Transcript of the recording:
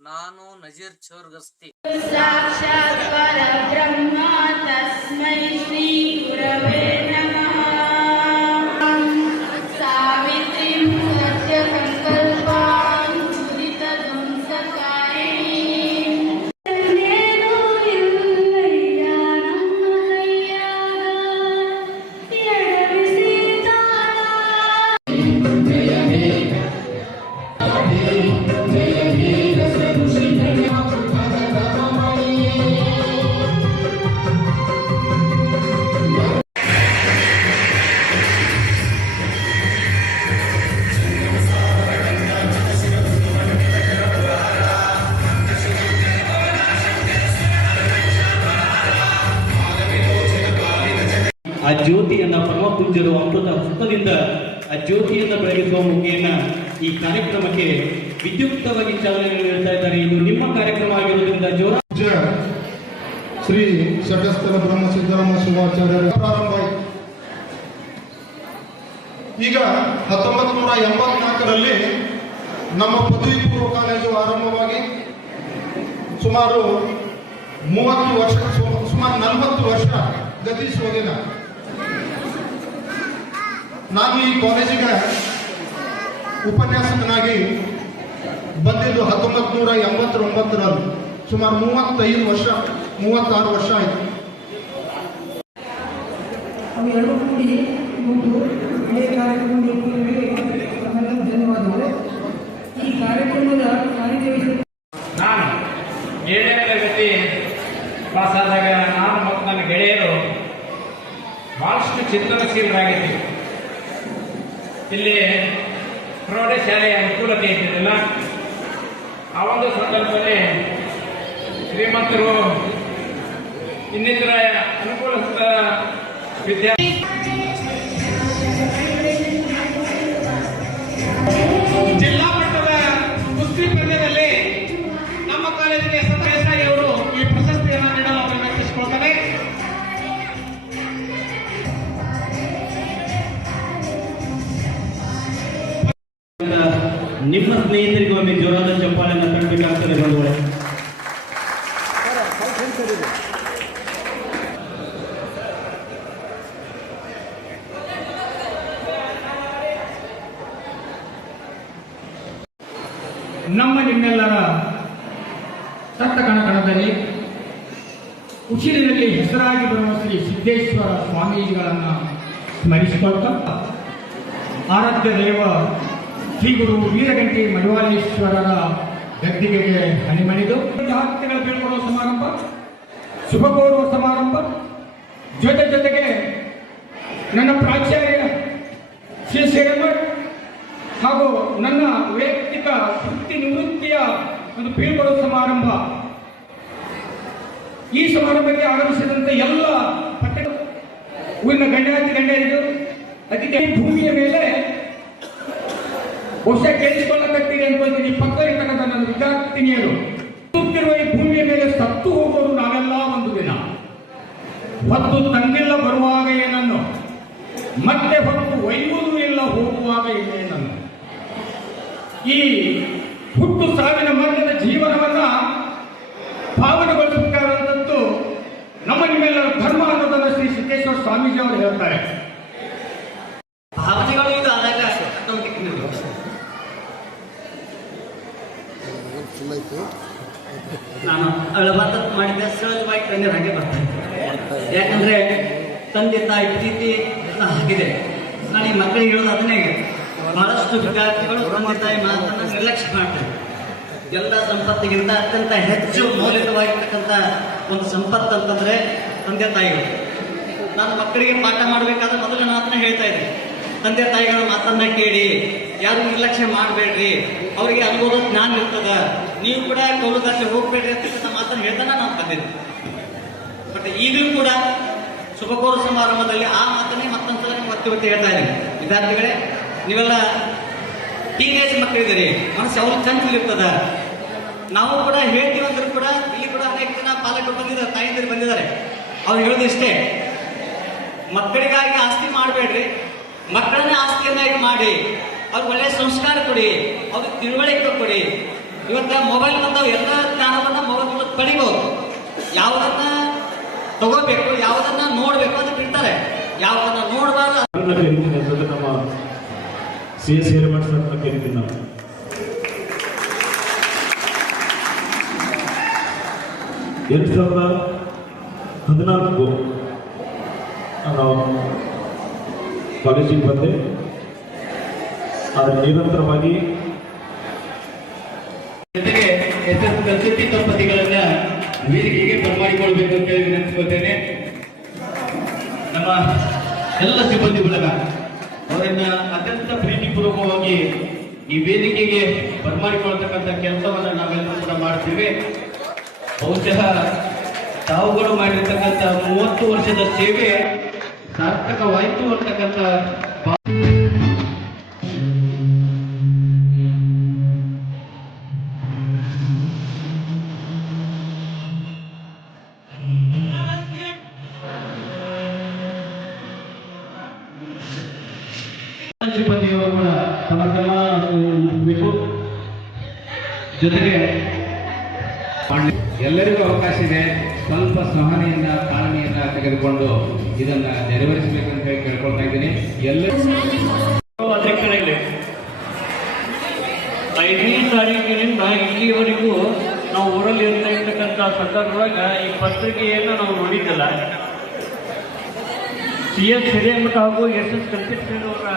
ನಾನು ನಜೀರ್ ಚೋರ್ಗಸ್ತಿ. ಜ್ಯೋತಿಯನ್ನ ಪರಮಪೂಜ್ಯರು ಅಮೃತ ಹಸ್ತದಿಂದ ಆ ಜ್ಯೋತಿಯನ್ನ ಬೆಳಗಿಸುವ ಮುಖೇನ ಈ ಕಾರ್ಯಕ್ರಮಕ್ಕೆ ವಿದ್ಯುಕ್ತವಾಗಿ ಚಾಲನೆ ನೀಡ್ತಾ ಇದ್ದಾರೆ. ಇದು ನಿಮ್ಮ ಕಾರ್ಯಕ್ರಮ ಆಗಿರೋದ್ರಿಂದ ಜೋರ ಶ್ರೀ ಷಟಸ್ಥಲ ಬ್ರಹ್ಮ ಸಿದ್ದರಾಮ ಶಿವಾಚಾರ್ಯರ ಪ್ರಾರಂಭ ಆಯಿತು. ಈಗ ಹತ್ತೊಂಬತ್ತು ನೂರ ಎಂಬತ್ನಾಲ್ಕರಲ್ಲಿ ನಮ್ಮ ಪದವಿ ಪೂರ್ವ ಕಾಲೇಜು ಆರಂಭವಾಗಿ ಸುಮಾರು ಮೂವತ್ತು ವರ್ಷ ಸುಮಾರು ನಲವತ್ತು ವರ್ಷ ಗತಿಸುವುದಿಲ್ಲ ನಾನು ಈ ಕಾಲೇಜಿಗೆ ಉಪನ್ಯಾಸಕನಾಗಿ ಬಂದಿದ್ದು ಹತ್ತೊಂಬತ್ತು ನೂರ ಎಂಬತ್ತೊಂಬತ್ತರಲ್ಲಿ ಸುಮಾರು ಮೂವತ್ತೈದು ವರ್ಷ ಮೂವತ್ತಾರು ವರ್ಷ ಆಯಿತು. ಅವೆರಡೂ ಕೂಡಿ ಒಂದು ಒಳ್ಳೆಯ ಕಾರ್ಯಕ್ರಮ ಧನ್ಯವಾದಗಳು. ಈ ಕಾರ್ಯಕ್ರಮದ ನಾನು ಏಳನೇ ತರಗತಿ ಪಾಸಾದಾಗ ಆದಾಗ ನಾನು ಮತ್ತು ನನ್ನ ಗೆಳೆಯರು ಬಹಳಷ್ಟು ಚಿಂತನಶೀಲರಾಗಿದ್ದೀವಿ ಇಲ್ಲಿ ಪ್ರೌಢಶಾಲೆಯ ಅನುಕೂಲತೆ ಇದ್ದಿರಲಿಲ್ಲ ಆ ಒಂದು ಸಂದರ್ಭದಲ್ಲಿ ಶ್ರೀಮಂತರು ಇನ್ನಿತರ ಅನುಕೂಲಸ್ಥ ವಿದ್ಯಾರ್ಥಿ ನಿಮ್ಮ ಸ್ನೇಹಿತರಿಗೆ ಒಮ್ಮೆ ಜೋರಾದ ಚಪ್ಪಾಳೆಯನ್ನು ತಟ್ಟಬೇಕಾಗ್ತದೆ ಬಂಧುಗಳೇ. ನಮ್ಮ ನಿಮ್ಮೆಲ್ಲರ ಸತ್ತ ಕಣಕಣದಲ್ಲಿ ಉಸಿರಿನಲ್ಲಿ ಹೆಸರಾಗಿ ಬರುವ ಶ್ರೀ ಸಿದ್ದೇಶ್ವರ ಸ್ವಾಮೀಜಿಗಳನ್ನು ಸ್ಮರಿಸಿಕೊಳ್ತಾ ಆರಾಧ್ಯ ದೇವ ಶ್ರೀ ಗುರು ವೀರಗಂಟಿ ಮಡಿವಾಲೇಶ್ವರರ ಗದ್ದಿಗೆಗೆ ಹಣಿಮಣಿದು. ವಿದ್ಯಾರ್ಥಿಗಳ ಬೀಳ್ಕೊಡುವ ಸಮಾರಂಭ, ಶುಭ ಕೋರುವ ಸಮಾರಂಭ. ಜೊತೆ ಜೊತೆಗೆ ನನ್ನ ಪ್ರಾಚಾರ್ಯ ಶ್ರೀ ಶ್ರೀರಮಠ್ ಹಾಗೂ ನನ್ನ ವೈಯಕ್ತಿಕ ವೃತ್ತಿ ನಿವೃತ್ತಿಯ ಒಂದು ಬೀಳ್ಕೊಡುವ ಸಮಾರಂಭ. ಈ ಸಮಾರಂಭಕ್ಕೆ ಆಗಮಿಸಿದಂತೆ ಎಲ್ಲ ಪಟ್ಟಣ ಊರಿನ ಗಣ್ಯಾತಿ ಗಣ್ಯರಿಗೂ ಅತಿಥಿ ಭೂಮಿಯ ಮೇಲೆ ಬಹುಶಃ ಕೇಳಿಸಿಕೊಳ್ಳಕತ್ತೀರಿ ಅನ್ಕೊಳ್ತೀನಿ ಪಕ್ಕ ಇರ್ತಕ್ಕಂಥ ನನ್ನ ವಿದ್ಯಾರ್ಥಿನಿಯರು, ಸುತ್ತಿರುವ ಈ ಭೂಮಿಯ ಮೇಲೆ ಸತ್ತು ಹೋಗೋರು ನಾವೆಲ್ಲ ಒಂದು ದಿನ. ಹೊತ್ತು ತಂದಿಲ್ಲ ಬರುವಾಗ ಏನನ್ನು? ಮತ್ತೆ ಹೊತ್ತು ಒಯ್ಯುವುದು ಇಲ್ಲ, ಹೋಗುವಾಗ ಏನೇನನ್ನು ಈ ಹುಟ್ಟು ಸಾವಿನ ಮರಣದ ಜೀವನವನ್ನ ಪಾವನಗೊಳಿಸಬೇಕಾದಂಥದ್ದು ನಮ್ಮ ನಿಮ್ಮೆಲ್ಲರ ಧರ್ಮ ಅನ್ನೋದನ್ನ ಶ್ರೀ ಸಿದ್ದೇಶ್ವರ ಸ್ವಾಮೀಜಿ ಅವರು ಹೇಳ್ತಾರೆ ಭಾವನೆಗಳು ಇದು ಆದಾಗ ನಮ್ಮ ದಿಕ್ಕಿನಲ್ಲಿ ನಾನು ಅಳಬಾತ ಮಾಡಿದ ಸಹಜವಾಗಿ ಕಣ್ಣೀರು ಹಾಗೆ ಬರ್ತಾ ಇದ್ದೆ ಯಾಕಂದ್ರೆ ತಂದೆ ತಾಯಿ ಪ್ರೀತಿ ಆಗಿದೆ. ನಾನು ಈ ಮಕ್ಕಳಿಗೆ ಹೇಳೋದು ಅದನ್ನೇ. ಬಹಳಷ್ಟು ವಿದ್ಯಾರ್ಥಿಗಳು ತಂದೆ ತಾಯಿ ಮಾತನ್ನ ನಿರ್ಲಕ್ಷ್ಯ ಮಾಡ್ತಾರೆ. ಎಲ್ಲ ಸಂಪತ್ತಿಗಿಂತ ಅತ್ಯಂತ ಹೆಚ್ಚು ಮೌಲ್ಯವಾಗಿರ್ತಕ್ಕಂಥ ಒಂದು ಸಂಪತ್ತು ಅಂತಂದ್ರೆ ತಂದೆ ತಾಯಿಗಳು. ನಾನು ಮಕ್ಕಳಿಗೆ ಪಾಠ ಮಾಡಬೇಕಾದ್ರೆ ಮೊದಲು ನಾನು ಅದನ್ನ ಹೇಳ್ತಾ ಇದ್ದೆ. ತಂದೆ ತಾಯಿಗಳ ಮಾತನ್ನ ಕೇಳಿ, ಯಾರು ನಿರ್ಲಕ್ಷ್ಯ ಮಾಡಬೇಡ್ರಿ, ಅವರಿಗೆ ಅನುಭವ ಜ್ಞಾನ ನೀವು ಕೂಡ ಕೌಲದಲ್ಲಿ ಹೋಗ್ಬೇಡ್ರಿ ಅಂತಕ್ಕಂಥ ಮಾತನ್ನು ಹೇಳ್ತಾನೆ ನಾವು ಬಂದಿದ್ದೆ ಬಟ್ ಈಗಲೂ ಕೂಡ ಶುಭಕೋರು ಸಮಾರಂಭದಲ್ಲಿ ಆ ಮಾತನ್ನೇ ಮತ್ತೊಂದು ಸಲ ಮತ್ತೆ ಒತ್ತಿ ಹೇಳ್ತಾ ಇದ್ದೀನಿ. ವಿದ್ಯಾರ್ಥಿಗಳೇ, ನೀವೆಲ್ಲ ಟೀನೇಜ್ ಮಕ್ಕಳಿದ್ದೀರಿ. ಮನಸ್ಸು ಅವ್ರ ಚಂದಿರ್ತದ ನಾವು ಕೂಡ ಹೇಳ್ತೀವಿ ಅಂದ್ರೂ ಕೂಡ ಇಲ್ಲಿ ಕೂಡ ಅನೇಕ ಜನ ಪಾಲಕರು ಬಂದಿದ್ದಾರೆ, ತಾಯಿಂದರು ಬಂದಿದ್ದಾರೆ. ಅವ್ರು ಹೇಳೋದು ಇಷ್ಟೇ. ಮಕ್ಕಳಿಗಾಗಿ ಆಸ್ತಿ ಮಾಡಬೇಡ್ರಿ. ಮಕ್ಕಳನ್ನೇ ಆಸ್ತಿಯನ್ನಾಗಿ ಮಾಡಿ. ಅವ್ರಿಗೆ ಒಳ್ಳೆಯ ಸಂಸ್ಕಾರ ಕೊಡಿ. ಅವ್ರಿಗೆ ತಿಳುವಳಿಕೆ ಕೊಡಿ. ಇವತ್ತು ಮೊಬೈಲ್ ಬಂದ ಎಲ್ಲ ಜ್ಞಾನವನ್ನ ಮೊಬೈಲ್ ಮೂಲಕ ಪಡಿಬಹುದು ಯಾವುದನ್ನ ತಗೋಬೇಕು, ಯಾವುದನ್ನ ನೋಡ್ಬೇಕು ಅಂತ ಇರ್ತಾರೆ ಯಾವುದನ್ನ ನೋಡಬಾರ್ದು ನಮ್ಮ ಸಿ ಎಸ್ ನಾವು. ಎರಡು ಸಾವಿರದ ಹದಿನಾಲ್ಕು ನಾವು ಕಾಲೇಜಿಗೆ ಬಂದೆ. ಆದರೆ ನಿರಂತರವಾಗಿ ಜೊತೆಗೆ ಕಲ್ಸಟ್ಟಿ ದಂಪತಿಗಳನ್ನ ವೇದಿಕೆಗೆ ಬರಮಾಡಿಕೊಳ್ಬೇಕು ಅಂತ ಹೇಳಿ ವಿನಂತಿಸುತ್ತೇನೆ ನಮ್ಮ ಎಲ್ಲ ಸಿಬ್ಬಂದಿ ಬಳಗ, ಅವರನ್ನ ಅತ್ಯಂತ ಪ್ರೀತಿಪೂರ್ವಕವಾಗಿ ಈ ವೇದಿಕೆಗೆ ಬರಮಾಡಿಕೊಳ್ತಕ್ಕಂಥ ಕೆಲಸವನ್ನ ನಾವೆಲ್ಲರೂ ಕೂಡ ಮಾಡ್ತೀವಿ. ಬಹುಶಃ ತಾವುಗಳು ಮಾಡಿರ್ತಕ್ಕಂಥ ಮೂವತ್ತು ವರ್ಷದ ಸೇವೆ ಸಾರ್ಥಕವಾಯಿತು ಅಂತಕ್ಕಂಥ ಸಿಬ್ಬಂದಿಯವರು ಕೂಡ ತಮ್ಮ ಹರಿಸಬೇಕು. ಜೊತೆಗೆ ಎಲ್ಲರಿಗೂ ಅವಕಾಶ ಇದೆ. ಸ್ವಲ್ಪ ಸಹನೆಯನ್ನ ತಾಳ್ಮೆಯನ್ನ ತೆಗೆದುಕೊಂಡು ಇದನ್ನ ನೆರವೇರಿಸಬೇಕಂತ ಹೇಳಿ ಕೇಳ್ಕೊಳ್ತಾ ಇದ್ದೀನಿ. ಐದನೇ ತಾರೀಕಿನಿಂದ ಇಲ್ಲಿಯವರೆಗೂ ನಾವು ಊರಲ್ಲಿ ಇರ್ತಾ ಇರ್ತಕ್ಕಂಥ ಸಂದರ್ಭದಾಗ ಈ ಪತ್ರಿಕೆಯನ್ನು ನಾವು ನೋಡಿದ್ದಲ್ಲ. ಸಿ ಎಸ್ ಹಿರೇಮಠ ಹಾಗೂ ಎಸ್ ಎಸ್ ಕಲ್ಪಿಸಿದವರ